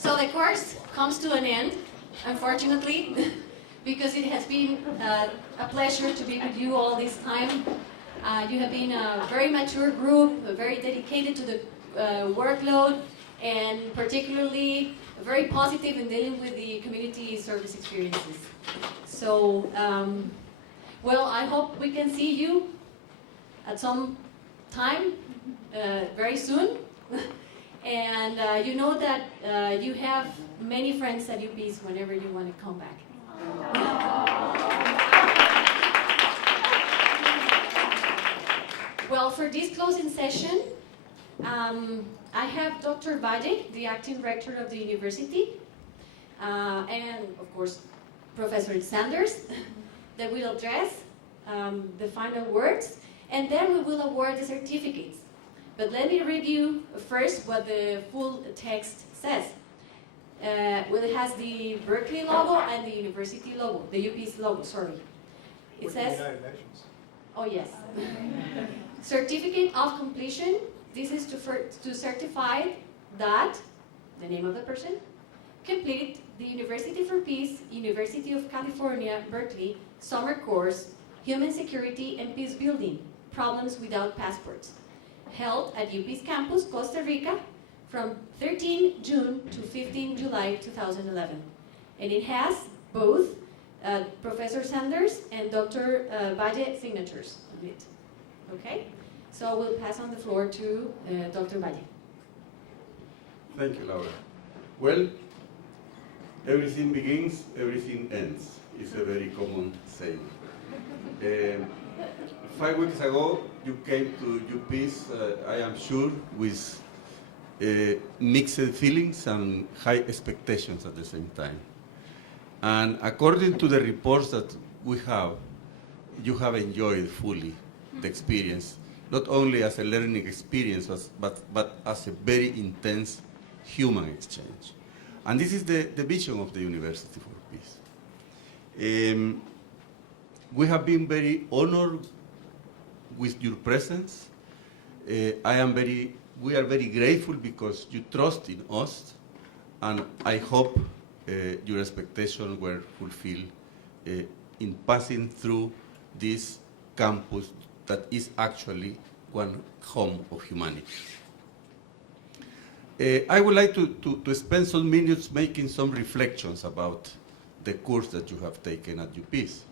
So the course comes to an end, unfortunately, because it has been a pleasure to be with you all this time. You have been a very mature group, very dedicated to the workload, and particularly very positive in dealing with the community service experiences. So, well, I hope we can see you at some time very soon. And you know that you have many friends at UPeace whenever you want to come back. Well, for this closing session, I have Dr. Valle, the acting rector of the university, and of course, Professor Sanders, that will address the final words, and then we will award the certificates. But let me read you first what the full text says. Well, it has the Berkeley logo and the university logo, the UPeace logo, sorry. It says, United Nations. Oh yes. Certificate of completion. This is to certify that, the name of the person, completed the University for Peace, University of California, Berkeley, summer course, Human Security and Peace Building, Problems Without Passports, held at UPeace campus, Costa Rica, from 13 June to 15 July 2011. And it has both Professor Sanders and Dr. Valle signatures on it. Okay? So we'll pass on the floor to Dr. Valle. Thank you, Laura. Well, everything begins, everything ends. It's a very common saying. 5 weeks ago, you came to UPeace, I am sure, with mixed feelings and high expectations at the same time. And according to the reports that we have, you have enjoyed fully the experience, not only as a learning experience, but as a very intense human exchange. And this is the vision of the University for Peace. We have been very honored with your presence. We are very grateful because you trust in us, and I hope your expectations were fulfilled in passing through this campus that is actually one home of humanity. I would like to spend some minutes making some reflections about the course that you have taken at UPeace.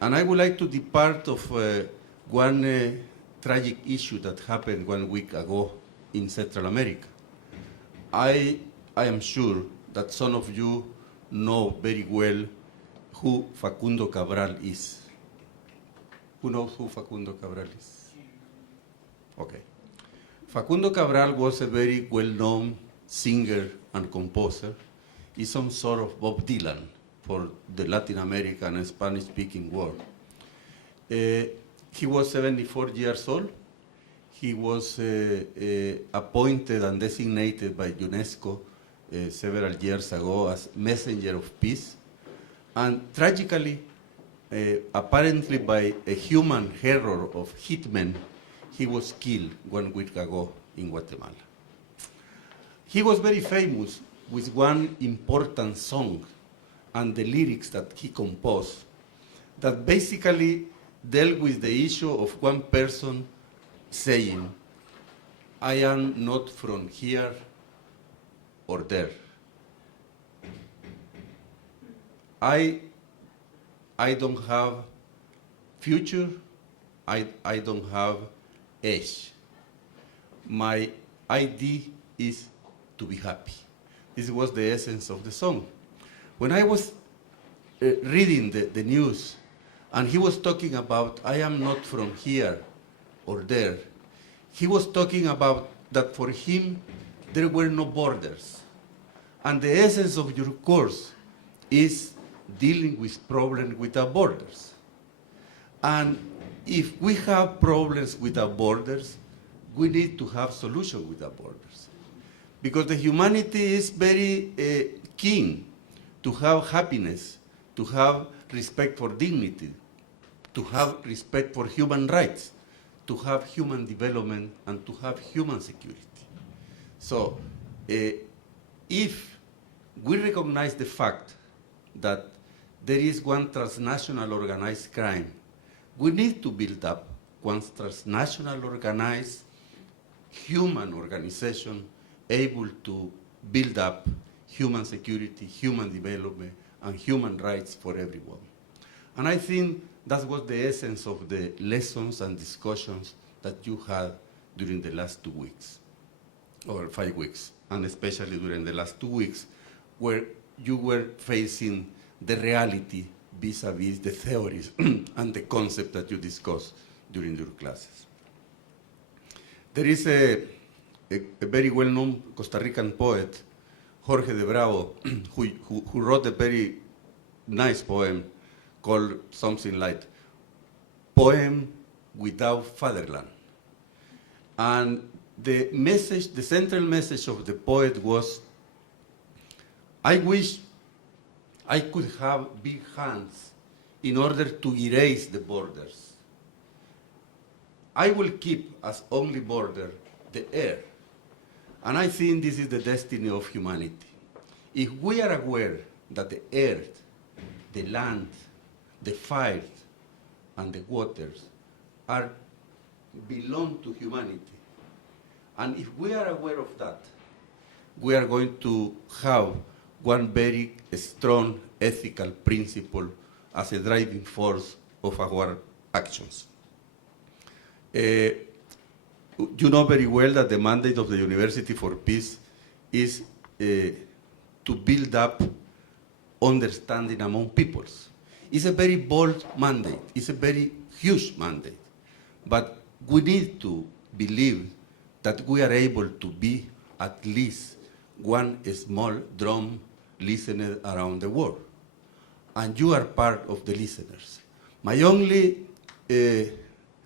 And I would like to depart of one tragic issue that happened 1 week ago in Central America. I am sure that some of you know very well who Facundo Cabral is. Who knows who Facundo Cabral is? Okay. Facundo Cabral was a very well-known singer and composer. He's some sort of Bob Dylan for the Latin American and Spanish-speaking world. He was 74 years old. He was appointed and designated by UNESCO several years ago as Messenger of Peace. And tragically, apparently by a human error of hitmen, he was killed 1 week ago in Guatemala. He was very famous with one important song and the lyrics that he composed that basically dealt with the issue of one person saying, I am not from here or there. I don't have future, I don't have age. My idea is to be happy. This was the essence of the song. When I was reading the news, and he was talking about, I am not from here or there, he was talking about that for him, there were no borders. And the essence of your course is dealing with problems without borders. And if we have problems without borders, we need to have solutions without borders. Because the humanity is very keen to have happiness, to have respect for dignity, to have respect for human rights, to have human development, and to have human security. So if we recognize the fact that there is one transnational organized crime. We need to build up one transnational organized human organization able to build up human security, human development, and human rights for everyone. And I think that was the essence of the lessons and discussions that you had during the last 2 weeks, or 5 weeks, and especially during the last 2 weeks, where you were facing the reality vis-a-vis the theories and the concept that you discussed during your classes. There is a very well-known Costa Rican poet, Jorge de Bravo, who wrote a very nice poem called something like Poem Without Fatherland. And the message, the central message of the poet was, I wish I could have big hands in order to erase the borders. I will keep as only border the air. And I think this is the destiny of humanity. If we are aware that the earth, the land, the fire, and the waters belong to humanity, and if we are aware of that, we are going to have one very strong ethical principle as a driving force of our actions. You know very well that the mandate of the University for Peace is to build up understanding among peoples. It's a very bold mandate. It's a very huge mandate. But we need to believe that we are able to be at least one small drum listener around the world. And you are part of the listeners. My only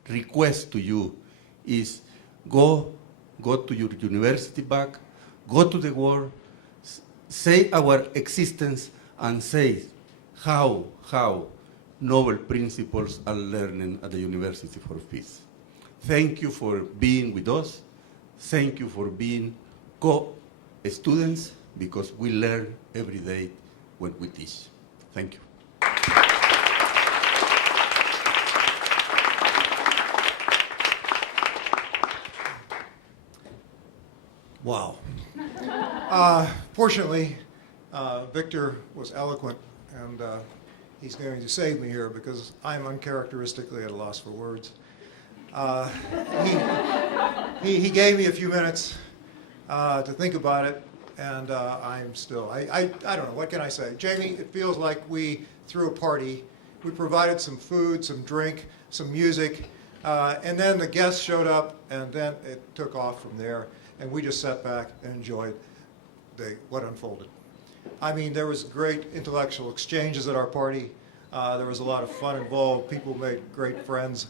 request to you is go to your university back, go to the world, say our existence, and say how noble principles are learning at the University for Peace. Thank you for being with us. Thank you for being co-students, because we learn every day when we teach. Thank you. Wow. Fortunately, Victor was eloquent, and he's going to save me here because I'm uncharacteristically at a loss for words. He gave me a few minutes to think about it, and I'm still, I don't know, what can I say? Jamie, it feels like we threw a party. We provided some food, some drink, some music, and then the guests showed up, and then it took off from there, and we just sat back and enjoyed what unfolded. I mean, there was great intellectual exchanges at our party. There was a lot of fun involved. People made great friends,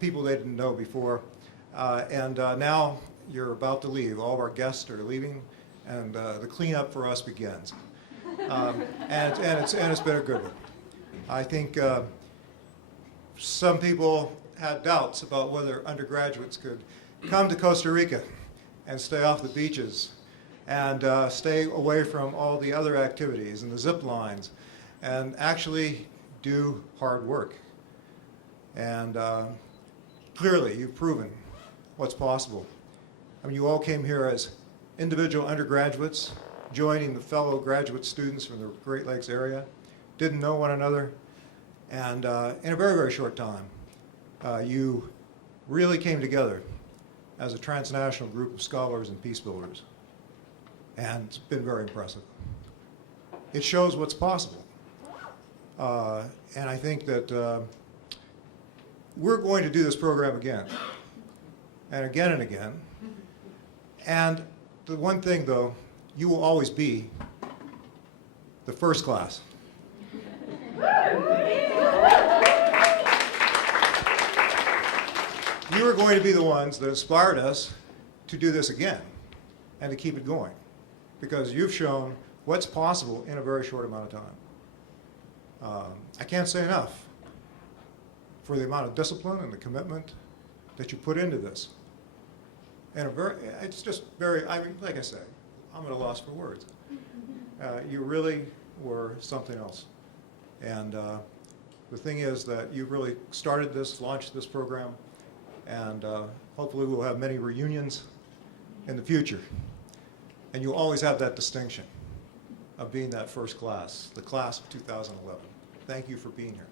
people they didn't know before. And now you're about to leave. All of our guests are leaving, and the cleanup for us begins. And it's been a good one. I think some people had doubts about whether undergraduates could come to Costa Rica and stay off the beaches and stay away from all the other activities and the zip lines and actually do hard work. And clearly you've proven what's possible. I mean, you all came here as individual undergraduates, joining the fellow graduate students from the Great Lakes area, didn't know one another, and in a very, very short time, you really came together as a transnational group of scholars and peace builders. And it's been very impressive. It shows what's possible. And I think that we're going to do this program again, and again and again. And the one thing, though, you will always be the first class. You are going to be the ones that inspired us to do this again and to keep it going, because you've shown what's possible in a very short amount of time. I can't say enough for the amount of discipline and the commitment that you put into this. And it's just very, I mean, like I say, I'm at a loss for words. You really were something else. And the thing is that you really started this, launched this program, and hopefully we'll have many reunions in the future. And you'll always have that distinction of being that first class, the class of 2011. Thank you for being here.